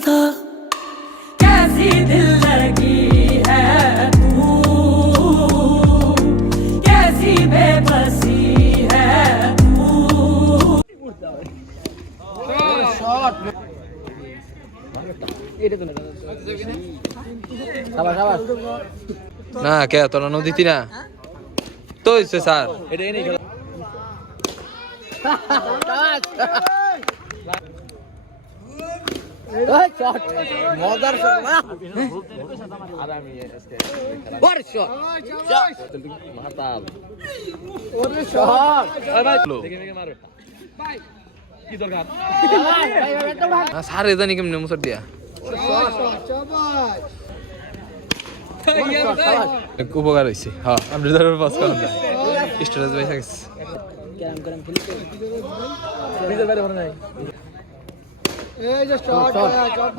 था कैसी दिल लगी है तू कैसी बेबसी है तू না কে তোরা নদীতি না তো হইছে স্যার স্যার জানি কেমনে মুসর দিয়া উপকার হয়েছে হ্যাঁ আমি পাস করার না স্টোরেজ পয়সা গেছে এই যে শট শট